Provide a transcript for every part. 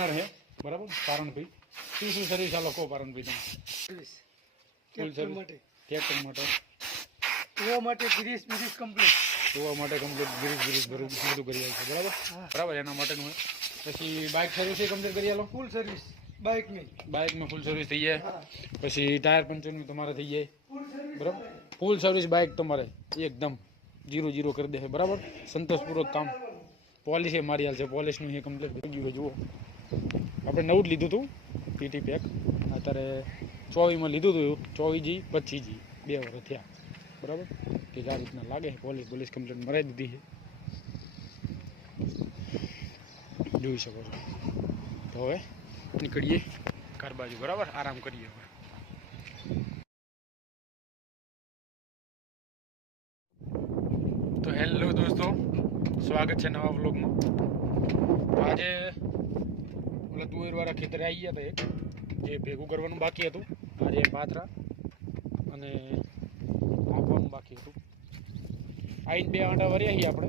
Honour હે બરાબર પારણભાઈ. શું સર્વિસ આલો કહો પારણભાઈ તમે? ફૂલ સર્વિસ માટે ટ્રેક્ટર માટે ધોવા માટે ગ્રીસ કમ્પ્લીટ ધોવા માટે કમ્પ્લીટ ગ્રીસ બધું કરી આવે છે બરાબર. બરાબર એના માટેનું પછી બાઇક સર્વિસ કમ્પ્લીટ કરી આલો. ફૂલ સર્વિસ બાઇકમાં ફૂલ સર્વિસ થઈ જાય. પછી ટાયર પંચરનું તમારે થઈ જાય બરાબર. ફૂલ સર્વિસ બાઇક તમારે એકદમ 0-0 કરી દે બરાબર. સંતોષપૂર્વક કામ. પોલિશ એ મારી હાલ છે, પોલિશનું એ કમ્પ્લીટ થઈ ગયું. જુઓ આપણે નવું જ લીધું હતું પીટી પેક. અત્યારે 24માં લીધું હતું 24G 25G 2 વર્ષ થયા બરાબર. કે આ રીતના લાગે પોલિશ કમ્પ્લીટ મરાઈ દીધી છે જોઈ શકો છો. તો હવે નીકળીએ ઘર બાજુ બરાબર. આરામ કરીએ હવે. તો હેલો દોસ્તો, સ્વાગત છે નવા વ્લોગમાં. તો આજે ઓલા તુવેરવાળા ખેતરે આવી ગયા હતા એક જે ભેગું કરવાનું બાકી હતું. આજે પાથરા અને આપવાનું બાકી હતું. આવીને 2 આંટા વર્યા છીએ આપણે.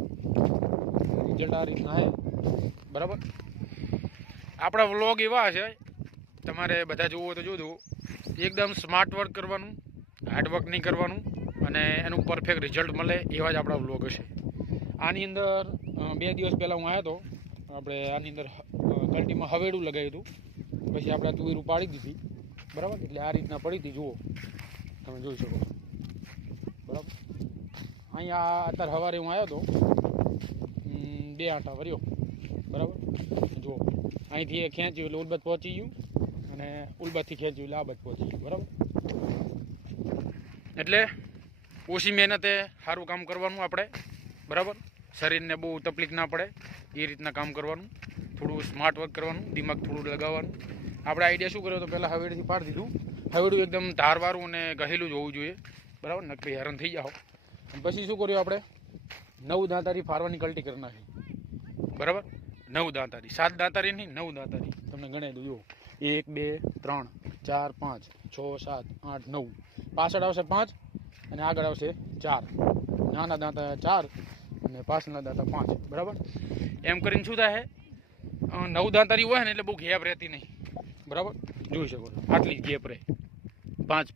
રિઝલ્ટ આ રીતના છે બરાબર. આપણા વ્લોગ એવા છે તમારે બધા જોવો તો જોજો. એકદમ સ્માર્ટ વર્ક કરવાનું, હાર્ડ વર્ક નહીં કરવાનું અને એનું પરફેક્ટ રિઝલ્ટ મળે એવા જ આપણા વ્લોગ હશે. આની અંદર 2 દિવસ પહેલાં હું આવ્યો હતો. આપણે આની અંદર કલ્ટીમાં હવેડું લગાવ્યું હતું. પછી આપણે તુવેરું પાડી દીધી બરાબર. એટલે આ રીતના પડી હતી જુઓ, તમે જોઈ શકો બરાબર. અહીંયા અત્યારે સવારે હું આવ્યો હતો 2 આંટા વર્યો બરાબર. જુઓ અહીંથી ખેંચ્યું એટલે ઉલબત પહોંચી ગયું અને ઉલબતથી ખેંચ્યું એટલે આ બધ પહોંચી ગયું બરાબર. એટલે ઓછી મહેનતે સારું કામ કરવાનું આપણે બરાબર. શરીરને બહુ તકલીફ ના પડે એ રીતના કામ કરવાનું. થોડું સ્માર્ટ વર્ક કરવાનું, દિમાગ થોડું લગાવવાનું. આપણે આઈડિયા શું કર્યો તો પહેલાં હવેડીથી પાડી દીધું. હવેડું એકદમ ધારવાળું અને ગહેલું જ હોવું જોઈએ બરાબર. નકરી હેરાન થઈ જાઓ. પછી શું કર્યું આપણે 9 દાંતારી ફારવાની કલ્ટી કરી નાખી બરાબર. 9 દાંતારી, 7 દાંતારી નહીં 9 દાંતારી. તમને ગણાવી દઉં જુઓ 1 2 3 4 5 6 7 8 9. પાછળ આવશે 5 અને આગળ આવશે 4. નાના દાંતા 4 અને પાછળના દાંતા 5 બરાબર. એમ કરીને શું થાય 9 દાંતારી હોય ને એટલે બહુ ગેપ રહેતી નહીં બરાબર. જોઈ શકો છો આટલી જ ગેપ રહે. 5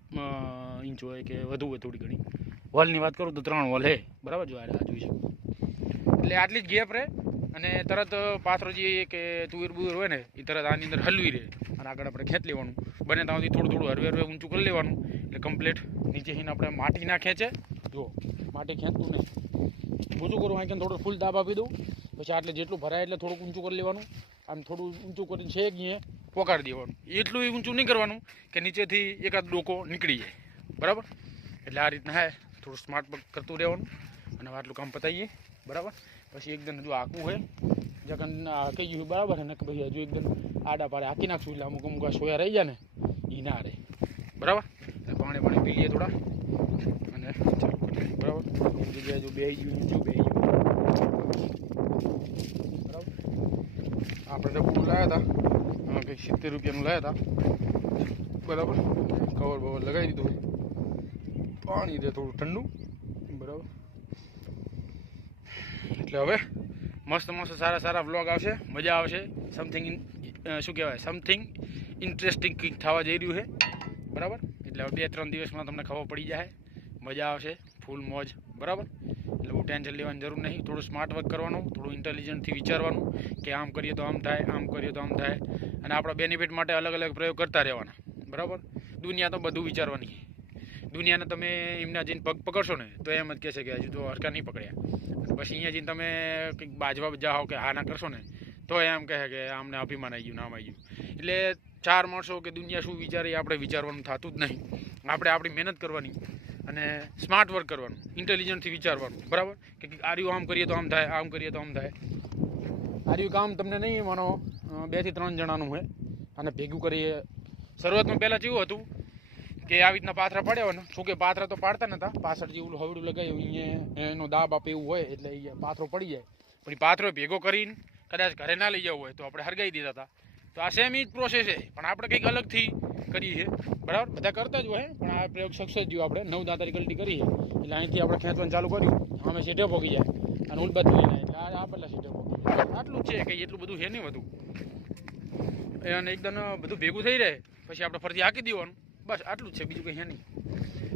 ઇંચ હોય કે વધુ હોય થોડી ઘણી. વોલની વાત કરું તો 3 વોલ હે બરાબર. જો આ જોઈ શકો એટલે આટલી જ ગેપ રહે અને તરત પાથરો જે કે તુવેર બુવેર હોય ને એ તરત આની અંદર હલવી રહે અને આગળ આપણે ખેંચ લેવાનું. બને ત્યાંથી થોડું હરવે ઊંચું કરી લેવાનું એટલે કમ્પ્લીટ નીચેથી આપણે માટી ના ખેંચે. જુઓ માટી ખેંચતું નહીં. હું શું કરું અહીં થોડું ફૂલ દાબ આપી દઉં. પછી આટલે જેટલું ભરાય એટલે થોડુંક ઊંચું કરી લેવાનું. આમ થોડું ઊંચું કરીને છે અહીંયા પોકાડી દેવાનું. એટલું ઊંચું નહીં કરવાનું કે નીચેથી એકાદ ડોકો નીકળી જાય બરાબર. એટલે આ રીતના હે થોડું સ્માર્ટ વર્ક કરતું રહેવાનું અને આટલું કામ પતાવીએ બરાબર. પછી એકદમ જો આખું હોય જગન હાકી ગયું બરાબર ને પછી હજુ એકદમ આડા પાડે હાકી નાખશું એટલે અમુક સોયા રહી જાય ને એ ના રહે બરાબર. એટલે પાણી પી લઈએ થોડા અને ચાલુ કરીએ બરાબર. જગ્યાએ જો બેસી ગયું બરાબર. આપણે ડબ્બું લાવ્યા હતા કંઈક 70 રૂપિયાનું લાવ્યા હતા બરાબર. કવર બવર લગાવી દીધું. પાણી દે થોડું ઠંડુ બરાબર. એટલે હવે મસ્ત સારા વ્લોગ આવશે, મજા આવશે. સમથિંગ ઇન્ટરેસ્ટિંગ કંઈક થવા જઈ રહ્યું છે બરાબર. એટલે હવે 2-3 દિવસમાં તમને ખબર પડી જાય, મજા આવશે, ફૂલ મોજ બરાબર. એટલે બહુ ટેન્શન લેવાની જરૂર નહીં. થોડું સ્માર્ટ વર્ક કરવાનું, થોડું ઇન્ટેલિજન્ટથી વિચારવાનું કે આમ કરીએ તો આમ થાય, આમ કરીએ તો આમ થાય. અને આપણા બેનિફિટ માટે અલગ પ્રયોગ કરતા રહેવાના બરાબર. દુનિયા તો બધું વિચારવાની. દુનિયાને તમે એમના જઈને પગ પકડશો ને તો એમ જ કહેશે કે હજુ તો હરકા નહીં પકડ્યા. પછી અહીંયા જઈને તમે કંઈક બાજવા જાઓ કે હા ના કરશો ને તો એમ કહે કે આમને અભિમાન આવી ગયું, નામ આવી ગયું. એટલે 4 માણસો કે દુનિયા શું વિચારે આપણે વિચારવાનું થતું જ નહીં. આપણે આપણી મહેનત કરવાની અને સ્માર્ટ વર્ક કરવાનું, ઇન્ટેલિજન્ટથી વિચારવાનું બરાબર. કે આર્યું આમ કરીએ તો આમ થાય, આમ કરીએ તો આમ થાય. આર્યું કામ તમને નહીં માનો 2 થી 3 જણાનું હોય અને ભેગું કરીએ. શરૂઆતમાં પહેલાં કેવું હતું કે આવી રીતના પાથરા પાડ્યા હોય ને, શું કે પાથરા તો પાડતા નતા. પાછળ જે ઓલું હવડું લગાવ્યું અહીંયા એનો દાબ આપે એવું હોય એટલે પાથરો પડી જાય. પણ એ પાથરો ભેગો કરીને કદાચ ઘરે ના લઈ જવું હોય તો આપણે હરગાઈ દેતા હતા. તો આ સેમ જ પ્રોસેસ છે પણ આપણે કંઈક અલગથી કરીએ છીએ બરાબર. બધા કરતા જ હોય પણ આ પ્રયોગ સક્સેસ થયો. આપણે 9 દાંતારી કલ્ટી કરીએ એટલે અહીંથી આપણે ખેંચવાનું ચાલુ કર્યું. અમે સીધે પોગી જાય અને ઉલબત લઈને એટલે આ પહેલાં સીધે પોગી જાય. આટલું જ છે કે એટલું બધું છે નહીં બધું. અને એકદમ બધું ભેગું થઈ રહે પછી આપણે ફરીથી હાંકી દેવાનું, બસ આટલું જ છે, બીજું કંઈ છે નહીં.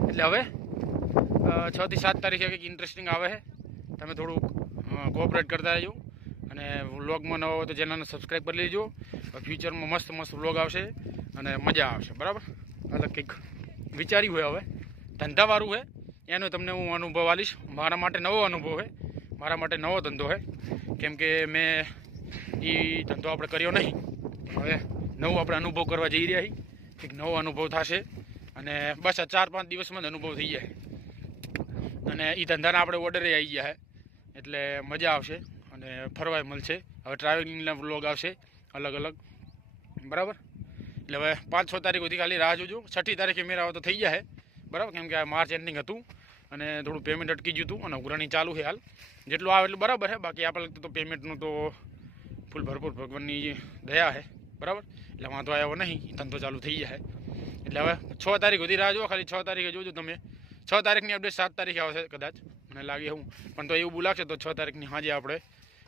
એટલે હવે 6 થી 7 તારીખે કંઈક ઇન્ટરેસ્ટિંગ આવે છે, તમે થોડુંક કોઓપરેટ કરતા રહેજો. અને વ્લોગમાં નવો હોય તો ચેનલને સબસ્ક્રાઈબ કરી લેજો. ફ્યુચરમાં મસ્ત મસ્ત વ્લોગ આવશે અને મજા આવશે, બરાબર. અલગ કંઈક વિચાર્યું હોય હવે ધંધાવાળું હોય એનો તમને હું અનુભવ આલીશ. મારા માટે નવો અનુભવ છે, મારા માટે નવો ધંધો છે, કેમ કે મેં એ ધંધો આપણે કર્યો નહીં. હવે નવો આપણે અનુભવ કરવા જઈ રહ્યા છીએ, કંઈક નવો અનુભવ થશે અને બસ આ 4-5 દિવસમાં જ અનુભવ થઈ જાય અને એ ધંધાના આપણે ઓર્ડરે આવી ગયા છે, એટલે મજા આવશે અને ફરવાય મળશે. હવે ટ્રાવેલિંગના વ્લોગ આવશે અલગ અલગ, બરાબર. એટલે હવે 5-6 તારીખ સુધી ખાલી રાહ જોજો. 6ઠી તારીખે મેરા આવે તો થઈ જાય, બરાબર, કેમ કે આ માર્ચ એન્ડિંગ હતું અને થોડું પેમેન્ટ અટકી ગયું હતું અને ઉઘરાણી ચાલુ છે હાલ. જેટલું આવે એટલું બરાબર છે, બાકી આપણે તો પેમેન્ટનું તો ફૂલ ભરપૂર ભગવાનની દયા છે, બરાબર. એટલે વાંધો આવ્યો નહીં, ધંધો ચાલુ થઈ જાય. એટલે હવે 6 તારીખ સુધી રાહ જુઓ, ખાલી 6 તારીખે જોજો તમે. 6 તારીખની અપડેટ 7 તારીખે આવશે કદાચ, મને લાગે એવું, પણ તો એવું લાગશે તો 6 તારીખની સાંજે આપણે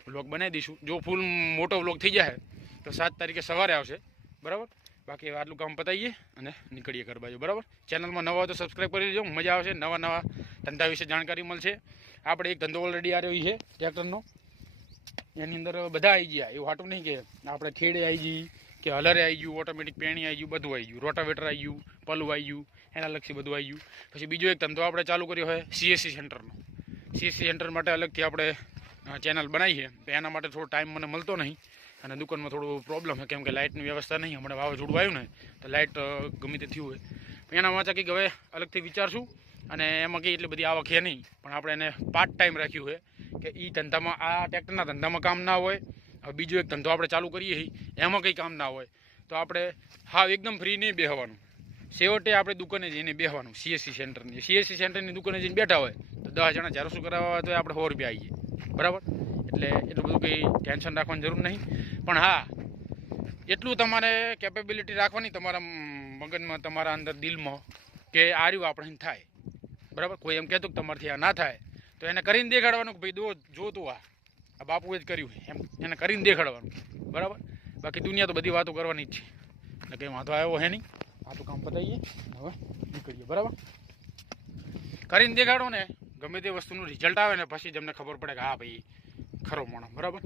વ્લોગ બનાવી દઈશું. જો ફૂલ મોટો વ્લોગ થઈ જાય તો 7 તારીખે સવારે આવશે, બરાબર. બાકી આટલું કામ પતાવીએ અને નીકળીએ ઘર બાજુ, બરાબર. ચેનલમાં નવા હોય તો સબસ્ક્રાઈબ કરી દેજો, મજા આવશે. નવા ધંધા વિશે જાણકારી મળશે. આપણે એક ધંધો ઓલરેડી આ રહ્યો છે ટ્રેક્ટરનો, એની અંદર બધા આવી ગયા. એવું હાટું નહીં કે આપણે ખેડે આવી જઈએ કે હલરે આવી ગયું, ઓટોમેટિક પેણી આવી ગયું, બધું આવી ગયું, રોટાવેટર આવી ગયું, પલું આવી ગયું, એના લક્ષી બધું આવી ગયું. પછી બીજો એક ધંધો આપણે ચાલુ કર્યો હોય CSC સેન્ટરનો. CSC સેન્ટર માટે અલગથી આપણે ચેનલ બનાવી છે, તો એના માટે થોડો ટાઈમ મને મળતો નહીં અને દુકાનમાં થોડું પ્રોબ્લેમ છે, કેમ કે લાઇટની વ્યવસ્થા નહીં. હમણાં વાવાઝોડું આવ્યું ને તો લાઇટ ગમે તે થયું હોય, પણ એના વાંચા કંઈક હવે અલગથી વિચારશું. અને એમાં કંઈ એટલી બધી આવક છે નહીં, પણ આપણે એને પાર્ટ ટાઈમ રાખ્યું છે કે એ ધંધામાં, આ ટ્રેક્ટરના ધંધામાં કામ ના હોય. હવે બીજો એક ધંધો આપણે ચાલુ કરીએ છીએ એમાં કંઈ કામ ના હોય તો આપણે હા એકદમ ફ્રી નહીં બેસવાનું, છેવટે આપણે દુકાને જઈને બેસવાનું. CSC સેન્ટરની દુકાને જઈને બેઠા હોય તો 10 જણા જ્યારે શું કરાવવા હોય તો આપણે 100 રૂપિયા આવીએ, બરાબર. એટલે એટલું બધું કંઈ ટેન્શન રાખવાની જરૂર નહીં, પણ હા એટલું તમારે કેપેબિલિટી રાખવાની તમારા મગજમાં, તમારા અંદર દિલમાં કે આ રહ્યું આપણે થાય, બરાબર. કોઈ એમ કહેતું કે તમારથી આ ના થાય તો એને કરીને દેખાડવાનું કે ભાઈ જો તું આ બાપુએ જ કર્યું એમ, એને કરીને દેખાડવાનું, બરાબર. બાકી દુનિયા તો બધી વાતો કરવાની જ છે, એટલે કંઈ વાંધો આવ્યો હે નહીં. આ તો કામ પતાવીએ હવે નીકળીએ, બરાબર. કરીને દેખાડો ને ગમે તે વસ્તુનું રિઝલ્ટ આવે ને પછી જ અમને ખબર પડે કે હા ભાઈ ખરો માણસ, બરાબર.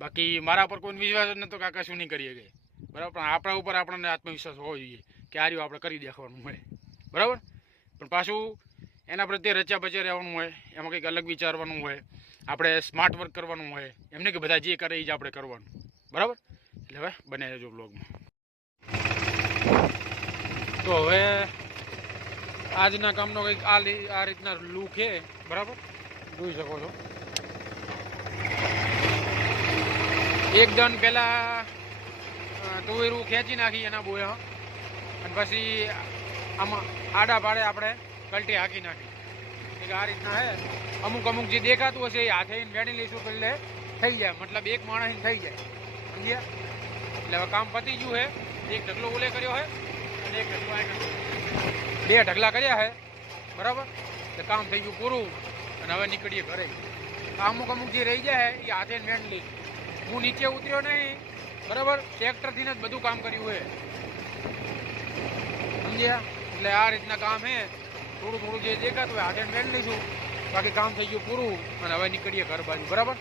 બાકી મારા પર કોઈ વિશ્વાસ જ નહોતો, કાકા શું નહીં કરીએ ગયે, બરાબર. પણ આપણા ઉપર આપણને આત્મવિશ્વાસ હોવો જોઈએ કે આ રહ્યું આપણે કરી દેખાવાનું હોય, બરાબર. પણ પાછું એના પ્રત્યે રચ્યા બચ્યા રહેવાનું હોય, એમાં કંઈક અલગ વિચારવાનું હોય, આપણે સ્માર્ટ વર્ક કરવાનું હોય, એમને કે બધા જે કરે એ જ આપણે કરવાનું, બરાબર. એટલે હવે બને રહેજો બ્લોગમાં. તો હવે આજના કામનો કંઈક આ રીતના લુક છે, બરાબર, જોઈ શકો છો. એકદમ પહેલાં તુવેરું ખેંચી નાખી એના બોયા અને પછી આમાં આડા પાડે આપણે કલટી હાંકી નાખી. એટલે આ રીતના હે. અમુક જે દેખાતું હશે એ હાથે વેણી લઈશું એટલે થઈ જાય, મતલબ એક માણસ થઈ જાય, સમજ્યા. એટલે હવે કામ પતી ગયું છે. એક ઢગલો ઓલે કર્યો છે અને એક ઢગલો આ કર્યો, 2 ઢગલા કર્યા છે, બરાબર. એટલે કામ થઈ ગયું પૂરું અને હવે નીકળીએ ઘરે. અમુક જે રહી જાય એ હાથે વેણી લઈશું. હું નીચે ઉતર્યો નહીં, બરાબર, ટ્રેક્ટરથી જ બધું કામ કર્યું છે, સમજ્યા. એટલે આ રીતના કામ છે. થોડું જે દેખાતું હોય હાથે વેણ લઈશું, બાકી કામ થઈ ગયું પૂરું અને હવે નીકળીએ ઘર બાજુ, બરાબર.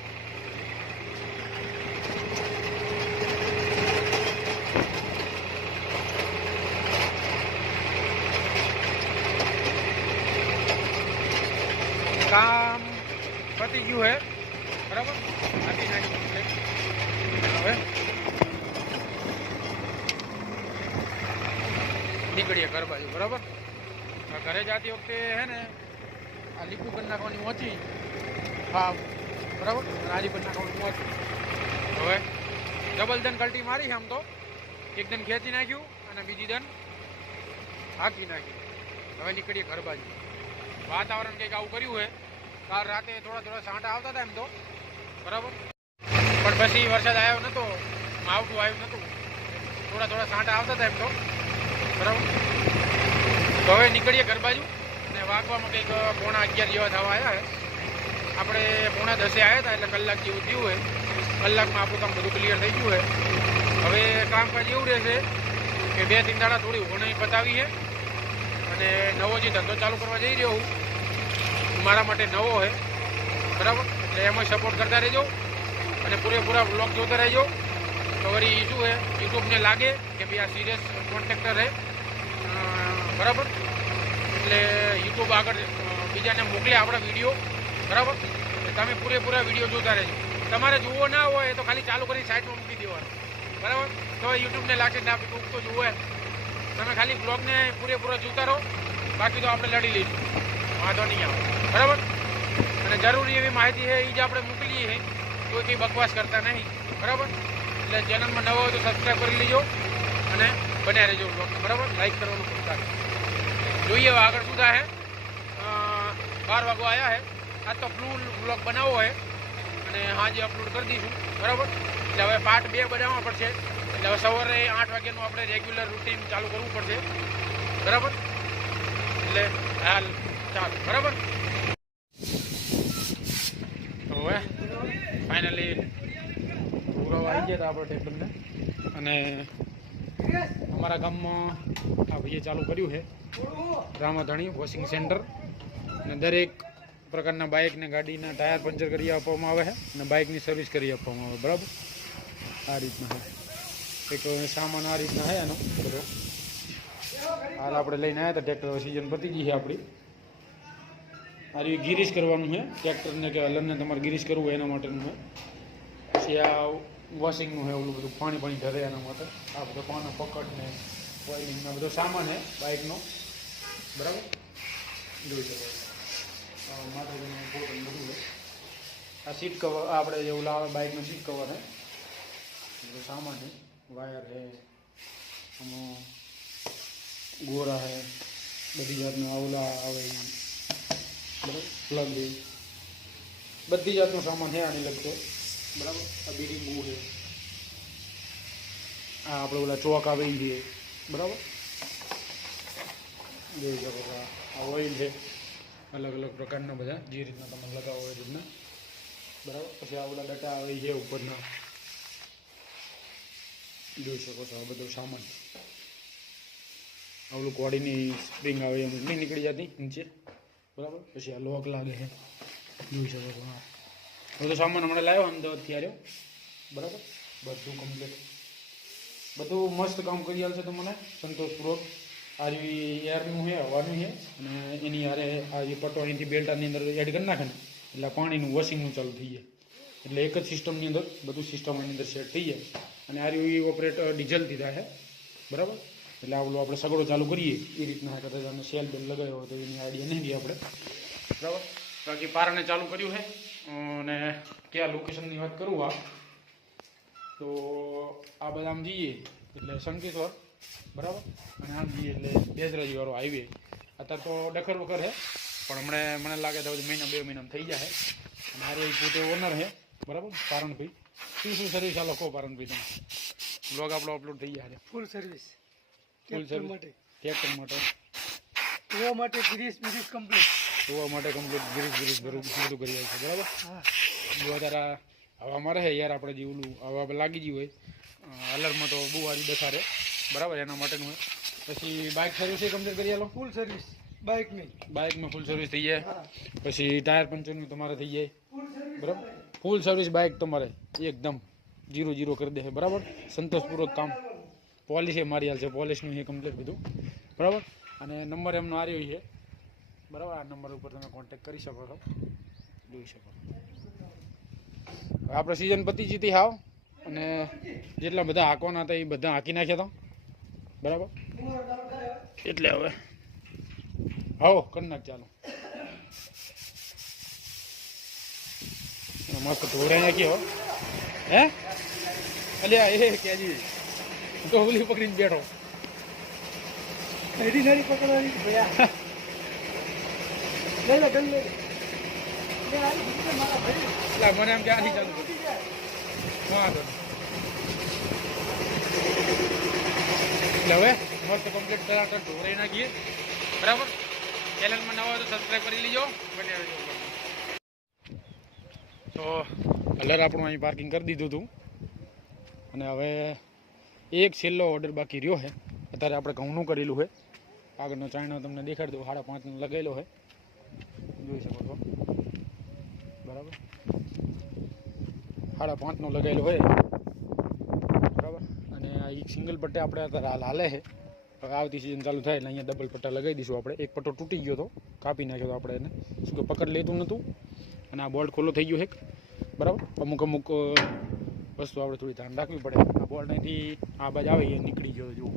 કામ પતી ગયું છે, બરાબર. હાથી નાખ્યું હવે નીકળીએ ઘર બાજુ, બરાબર. ઘરે જતી વખતે હે ને આ લીપું કરી નાખવાની ઓછી, હા, બરાબર. આજી કરી નાખવાની ઓછી. હવે ડબલ દન કલ્ટી મારી આમ તો, એક દન ખેંચી નાખ્યું અને બીજી દન હાંકી નાખ્યું. હવે નીકળીએ ઘર બાજુ. વાતાવરણ કંઈક આવું કર્યું હોય. કાલ રાતે થોડા છાંટા આવતા હતા એમ તો, બરાબર, પણ પછી વરસાદ આવ્યો નહોતો, માવઠું આવ્યું નહોતું, થોડા છાંટા આવતા હતા એમ તો, બરાબર. તો હવે નીકળીએ ઘર બાજુ અને વાગવામાં કંઈક 11:15 જેવા થવા આવ્યા છે. આપણે 9:10 આવ્યા હતા એટલે કલાક જેવું થયું હોય. કલાકમાં આપણું કામ બધું ક્લિયર થઈ ગયું હોય. હવે કામકાજ એવું રહેશે કે 2-3 દાડા થોડી ઓનલાઈન પતાવી છે અને નવો જે ધંધો ચાલુ કરવા જઈ રહ્યો હું મારા માટે નવો છે બરાબર. એટલે એમાં સપોર્ટ કરતા રહેજો અને પૂરેપૂરા બ્લોગ જોતા રહેજો. તો વળી શું છે યુટ્યુબને લાગે કે ભાઈ આ સિરિયસ કોન્ટ્રાક્ટર છે બરાબર. એટલે યુટ્યુબ આગળ બીજાને મોકલે આપણા વિડીયો બરાબર. તમે પૂરેપૂરા વિડીયો જોતા રહેજો. તમારે જોવો ના હોય તો ખાલી ચાલુ કરી સાઈડમાં મૂકી દેવાનો બરાબર. તો યુટ્યુબને લાગશે ને આપણે કોક તો જોવે. તમે ખાલી બ્લોગને પૂરેપૂરા જોતા રહો, બાકી તો આપણે લડી લઈશું, વાંધો નહીં આવે બરાબર. અને જરૂરી એવી માહિતી છે એ જ આપણે મોકલીએ છીએ, કોઈ કંઈ બકવાસ કરતા નહીં બરાબર. એટલે ચેનલમાં નવો હોય તો સબસ્ક્રાઈબ કરી લેજો અને બન્યા રહેજો બ્લોગ બરાબર. લાઈક કરવાનું ભૂલતા નહીં. જોઈએ હવે આગળ શું થાય. 12 વાગવા આવ્યા છે. આજ તો ફૂલ બ્લોગ બનાવવો હોય અને હાજે અપલોડ કરી દઈશું બરાબર. એટલે હવે પાર્ટ 2 બનાવવા પડશે. એટલે હવે સવારે 8 વાગ્યાનું આપણે રેગ્યુલર રૂટીન ચાલુ કરવું પડશે બરાબર. એટલે હાલ ચાલો બરાબર. તો હવે ફાઇનલી પૂરો આવી ગયા હતા આપણે ટેક્ટરને અને અમારા ગામમાં આ ભાઈએ ચાલુ કર્યું છે રામાધણી વોશિંગ સેન્ટર. અને દરેક પ્રકારના બાઇક ને ગાડીના ટાયર પંચર કરી આપવામાં આવે છે અને બાઇકની સર્વિસ કરી આપવામાં આવે બરાબર. આ રીતના છે એક સામાન આ રીતના છે એનો બધો. હાલ આપણે લઈને આવ્યા હતા ટ્રેક્ટર, સિઝન પતી ગઈ છે આપણી. આ રીતે ગીરીશ કરવાનું છે ટ્રેક્ટરને કે હલનને તમારે ગીરીશ કરવું હોય એના માટેનું છે. પછી આ વોશિંગનું છે ઓલું બધું પાણી ઢરે એના માટે. આ બધો પાનો પકડ ને ઓઇલિંગનો બધો સામાન છે બાઇકનો બરાબર. જોઈ શકો માતાજીનું પોટલ બધું છે. આ સીટ કવર આપણે જે ઓલા આવે બાઇકનું સીટ કવર છે બધો સામાન છે. વાયર છે, આમાં ગોરા છે, બધી જાતનું આવલા આવે બરાબર. પ્લગ છે, બધી જાતનો સામાન છે આની લગતો બરાબર. આ બીડી છે, આ આપણે ઓલા ચોક આવે એ છે બરાબર. જોઈ શકો છો આ ઓઇલ છે, અલગ અલગ પ્રકારના બધા જે રીતના તમે લગાવો એ રીતના બરાબર. પછી આ ઓલા ડટા આવે છે ઉપરના, જોઈ શકો છો આ બધો સામાન. આવલું કોડીની સ્પ્રિંગ આવે એમ નહીં નીકળી જતી નીચે બરાબર. પછી આ લોક લાગે છે, જોઈ શકો છો. હા બધો સામાન હમણાં લાવ્યો અમદાવાદથી આવ્યો બરાબર. બધું કમ્પ્લીટ, બધું મસ્ત કામ કરી આલશે તમને સંતોષપૂર્વક. આ જે એરનું છે, હવાનું છે અને એની યારે આ જે પટો અહીંથી બેલ્ટાની અંદર એડ કરી નાખે ને એટલે પાણીનું વોશિંગનું ચાલુ થઈ જાય. એટલે એક જ સિસ્ટમની અંદર બધું સિસ્ટમ એની અંદર સેટ થઈ જાય. અને આ રહ્યું ઓપરેટ ડીઝલથી થાય બરાબર. એટલે આપણું આપણે સગડો ચાલુ કરીએ એ રીતના કદાચ આનો સેલ બેલ લગાવ્યો હોય તો એની આઈડિયા નહીં દઈએ આપણે બરાબર. બાકી પારાને ચાલુ કર્યું છે. અને કયા લોકેશનની વાત કરું તો આ બધા આમ જઈએ એટલે શંકેશ્વર બરાબર. અને આમ જઈએ એટલે બેજરાજીવાળો હાઈવે. અત્યારે તો ડખર વખર છે પણ હમણાં મને લાગે તો 1-2 મહિનામાં થઈ જાય. અને આ એ પોતે ઓનર છે બરાબર પારણભાઈ. શું સર્વિસ આ લખો પારણભાઈ તમે? બ્લોગ આપણો અપલોડ થઈ જાય. ફૂલ સર્વિસ ટ્રેક્ટર માટે ધોવા માટે ગિરીશ કમ્પ્લીટ, ધોવા માટે કમ્પ્લીટ ગિરીશ બધું કરી આવે છે બરાબર. જો અત્યારે હવા મારે છે યાર આપણે જે ઓલું હવા લાગી ગઈ હોય અલરમાં તો બહુ વારી દસારે બરાબર એના માટેનું હોય. પછી બાઇક સર્વિસ એ કમ્પ્લીટ કરી આલો. ફૂલ સર્વિસ બાઇકમાં ફૂલ સર્વિસ થઈ જાય. પછી ટાયર પંચરનું તમારે થઈ જાય બરાબર. ફૂલ સર્વિસ બાઇક તમારે એકદમ 0-0 કરી દે બરાબર. સંતોષપૂર્વક કામ. પોલિશ એ મારી હાલ છે, પોલિશનું એ કમ્પ્લીટ બધું બરાબર. અને નંબર એમનો આ રહ્યો છે બરાબર. આ નંબર ઉપર તમે કોન્ટેક કરી શકો છો, જોઈ શકો. આપણે સિઝન પતી જીતી હાવ અને જેટલા બધા હાંકવાના હતા એ બધા હાંકી નાખ્યા હતા બરાબર. એટલે હવે આવો કરી નાખ ચાલો. મસ્ત ઢોરાઈ નાખી હો હે અલ્યા એ કેજી તો ઓલી પકડીને બેઠો. નારી પકડવાની ભયા લઈ લે ગલ્લે મને એમ કે આની ચાલુ વાંધો એટલે હવે મસ્ત કમ્પ્લીટ કરાવતા ઢોરાઈ નાખીએ બરાબર. ચેનલમાં નવા હોય તો સબસ્ક્રાઈબ કરી લેજો. તો કલર આપણું અહીં પાર્કિંગ કરી દીધું હતું અને હવે એક છેલ્લો ઓર્ડર બાકી રહ્યો છે. અત્યારે આપણે ઘઉંનું કરેલું છે. આગળનો ચાઇનો તમને દેખાડી દઉં, 5.5નો લગાવેલો છે, જોઈ શકો છો બરાબર. 5.5નો લગાવેલો હોય બરાબર. અને આ એક સિંગલ પટ્ટે આપણે અત્યારે હાલ હાલે છે. હવે આવતી સિઝન ચાલુ થાય એટલે અહીંયા ડબલ પટ્ટા લગાવી દઈશું આપણે. એક પટ્ટો તૂટી ગયો હતો, કાપી નાખ્યો હતો આપણે એને, શું કે પકડ લેતું નહોતું. અને આ બોલ્ટ ખોલો થઈ ગયો છે બરાબર. અમુક વસ્તુ આપણે થોડી ધ્યાન રાખવી પડે. આ બોલ્ટ અહીંથી આ બાજુ આવે એ નીકળી ગયો જુઓ,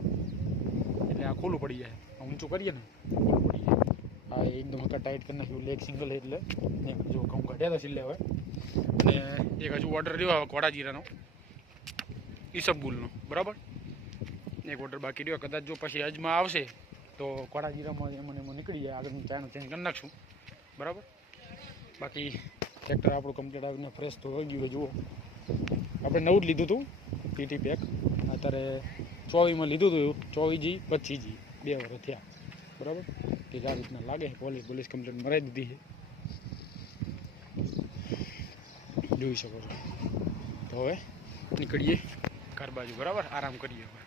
એટલે આ ખોલું પડી જાય. ઊંચું કરીએ ને ખોલું પડી જાય. આ એકદમ હકા ટાઈટ કરી નાખ્યું, લેગ સિંગલ એટલે જો ઘઉં કાઢ્યા હતા છેલ્લે હવે. અને એક હજુ ઓર્ડર રહ્યો કોડા જીરાનો, ઈસબગુલનો બરાબર. એક ઓર્ડર બાકી રહ્યો, કદાચ જો પછી અજમાં આવશે તો કોડા જીરામાં એમાં નીકળી જાય. આગળનું ચાઇનો ચેન્જ કરી નાખશું બરાબર. બાકી ટ્રેક્ટર આપણું કમ્પ્લીટ આવીને ફ્રેશ તો થઈ ગયું. જુઓ આપણે નવું જ લીધું હતું પીટી પેક. અત્યારે 24માં લીધું હતું, 24G 25G 2 વર્ષ થયા બરાબર. કે આ રીતના લાગે. પોલીસ કમ્પ્લેટ મરાવી દીધી છે, જોઈ શકો છો. તો હવે નીકળીએ ઘર બાજુ બરાબર, આરામ કરીએ હવે.